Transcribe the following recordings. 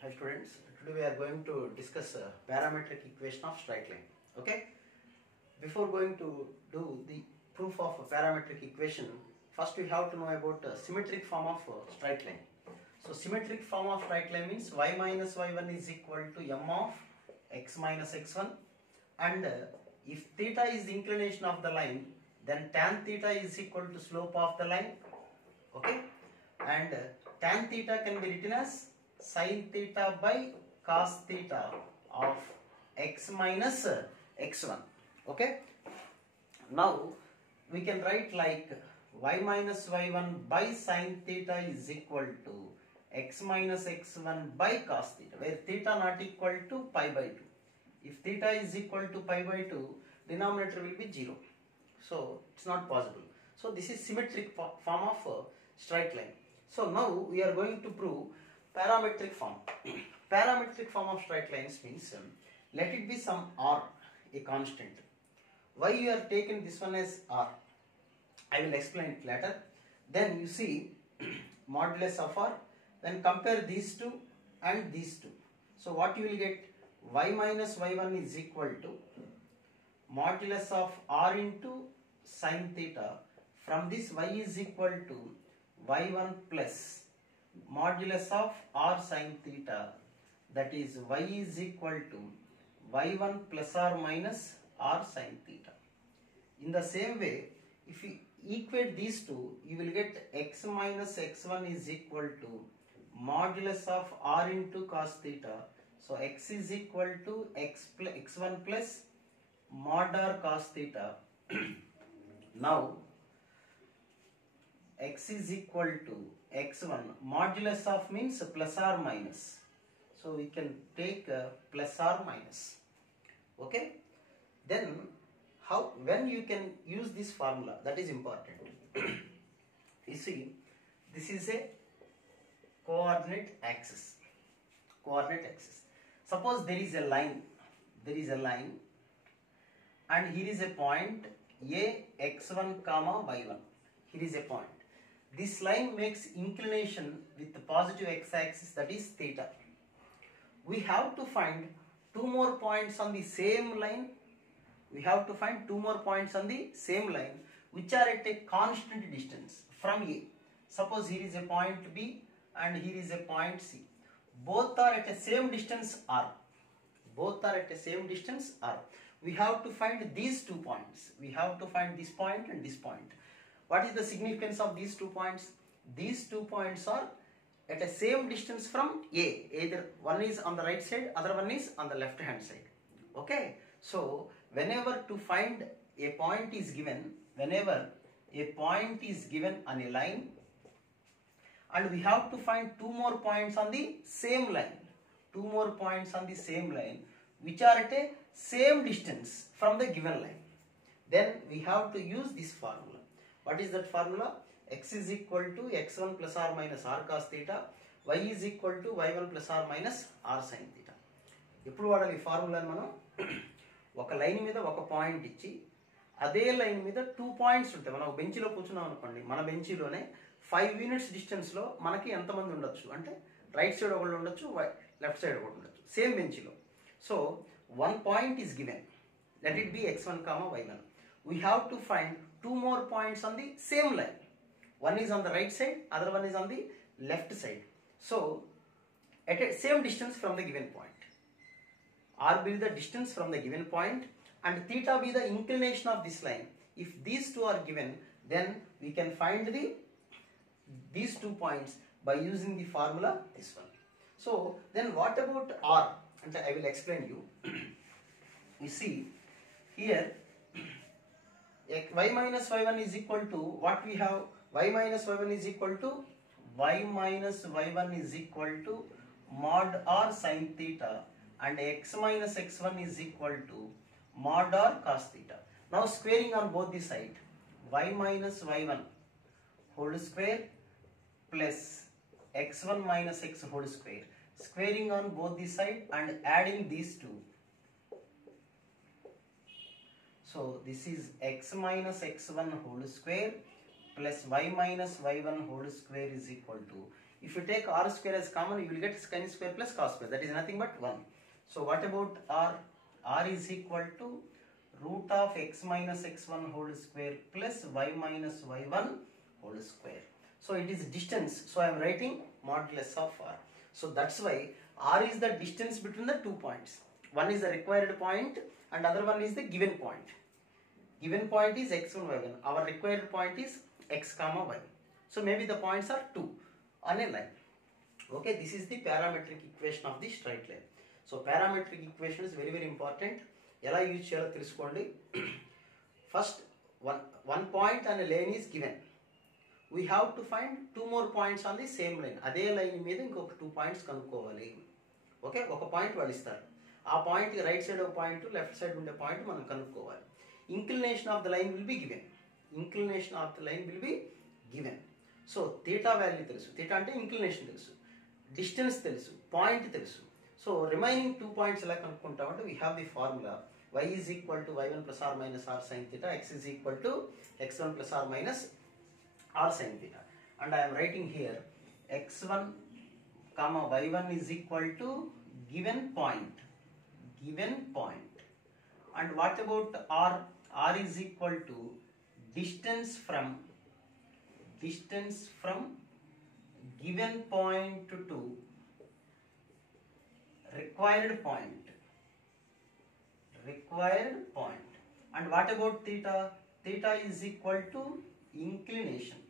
Hi students, today we are going to discuss parametric equation of straight line. Okay. Before going to do the proof of a parametric equation, first we have to know about symmetric form of straight line. So symmetric form of straight line means y minus y1 is equal to m of x minus x1, and if theta is the inclination of the line, then tan theta is equal to slope of the line. Okay, and tan theta can be written as sin theta by cos theta of x minus x1. Okay, now we can write like y minus y1 by sin theta is equal to x minus x1 by cos theta, where theta not equal to pi by 2. If theta is equal to pi by 2, denominator will be 0. So it's not possible. So this is symmetric form of straight line. So now we are going to prove parametric form. Parametric form of straight lines means let it be some r, a constant. Why you are taken this one as r? I will explain it later. Then you see modulus of r. Then compare these two and these two. So what you will get? Y minus y1 is equal to modulus of r into sin theta. From this y is equal to y1 plus modulus of r sin theta, that is y is equal to y1 plus or minus r sin theta. In the same way, if you equate these two, you will get x minus x1 is equal to modulus of r into cos theta. So x is equal to x1 plus mod r cos theta. Now x is equal to x1, modulus of means plus or minus. So we can take plus or minus. Okay. Then when you can use this formula, that is important. You see, this is a coordinate axis. Coordinate axis. Suppose there is a line. And here is a point a x1 comma y1. Here is a point. This line makes inclination with the positive x-axis, that is theta. We have to find two more points on the same line. Which are at a constant distance from A. Suppose here is a point B and here is a point C. Both are at the same distance R. We have to find these 2 points. We have to find this point and this point. What is the significance of these 2 points? These 2 points are at the same distance from A. Either one is on the right side, other one is on the left hand side. Okay. So whenever to find a point is given, on a line, and we have to find 2 more points on the same line. Which are at a same distance from the given line. Then we have to use this formula. What is that formula? X is equal to x1 plus or minus r cos theta. Y is equal to y1 plus or minus r sin theta. ఎప్పుడు వాడాలి ఈ ఫార్ములాని మనం? ఒక line మీద ఒక point ఇచ్చి అదే line మీద 2 పాయింట్స్ ఉంటాయి. మనం బెంచ్లో కూర్చున్నాం అనుకోండి, మన బెంచ్లోనే 5 యూనిట్స్ డిస్టెన్స్లో మనకి ఎంతమంది ఉండొచ్చు అంటే రైట్ సైడ్ ఒకళ్ళు ఉండొచ్చు, లెఫ్ట్ సైడ్ ఒకటి ఉండొచ్చు, సేమ్ బెంచ్లో. So 1 point is given, let it be x1 comma y1. We have to find 2 more points on the same line. One is on the right side, other one is on the left side. So at a same distance from the given point. R be the distance from the given point and theta be the inclination of this line. If these two are given, then we can find these 2 points by using the formula this one. So then what about R? And I will explain you. You see here y minus y1 is equal to what we have. Y minus y1 is equal to mod r sin theta, and x minus x1 is equal to mod r cos theta. Now squaring on both the side, y minus y1 whole square plus x1 minus x whole square. Squaring on both the side and adding these two. So this is x minus x1 whole square plus y minus y1 whole square is equal to If you take r square as common, you will get sin square plus cos square. That is nothing but 1. So what about r? R is equal to root of x minus x1 whole square plus y minus y1 whole square. So it is distance. So I am writing modulus of r. So that's why r is the distance between the 2 points. One is the required point and other one is the given point. Given point is x1, y1. Our required point is x comma y. So maybe the points are 2 on a line. Okay, this is the parametric equation of the straight line. So parametric equation is very important. ఎలా use చేయాలో తెలుసుకోండి. First one point on a lane is given. We have to find 2 more points on the same line. అదే line మీద ఇంకొక 2 points కనుక్కోవాలి. Okay, ఒక point వాళ్ళు ఇస్తారు. ఆ పాయింట్ రైట్ సైడ్ ఒక పాయింట్, లెఫ్ట్ సైడ్ ఉండే పాయింట్ మనం కనుక్కోవాలి. Inclination of the line will be given. Inclination of the line will be given. So theta value తెలుసు. థీటా అంటే ఇంక్లినేషన్ తెలుసు, డిస్టెన్స్ తెలుసు, పాయింట్ తెలుసు. సో రిమైనింగ్ 2 పాయింట్స్ ఎలా కనుక్కుంటామంటే we have the formula y is equal to y1 plus r minus r sin theta, x is equal to x1 plus r minus r sin theta. And I am writing here x1 comma y1 is equal to given point. Given point. And what about r? R is equal to distance from given point to required point. And what about theta? Theta is equal to inclination.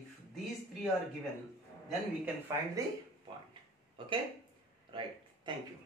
If these 3 are given, then we can find the point. Okay, right. Thank you.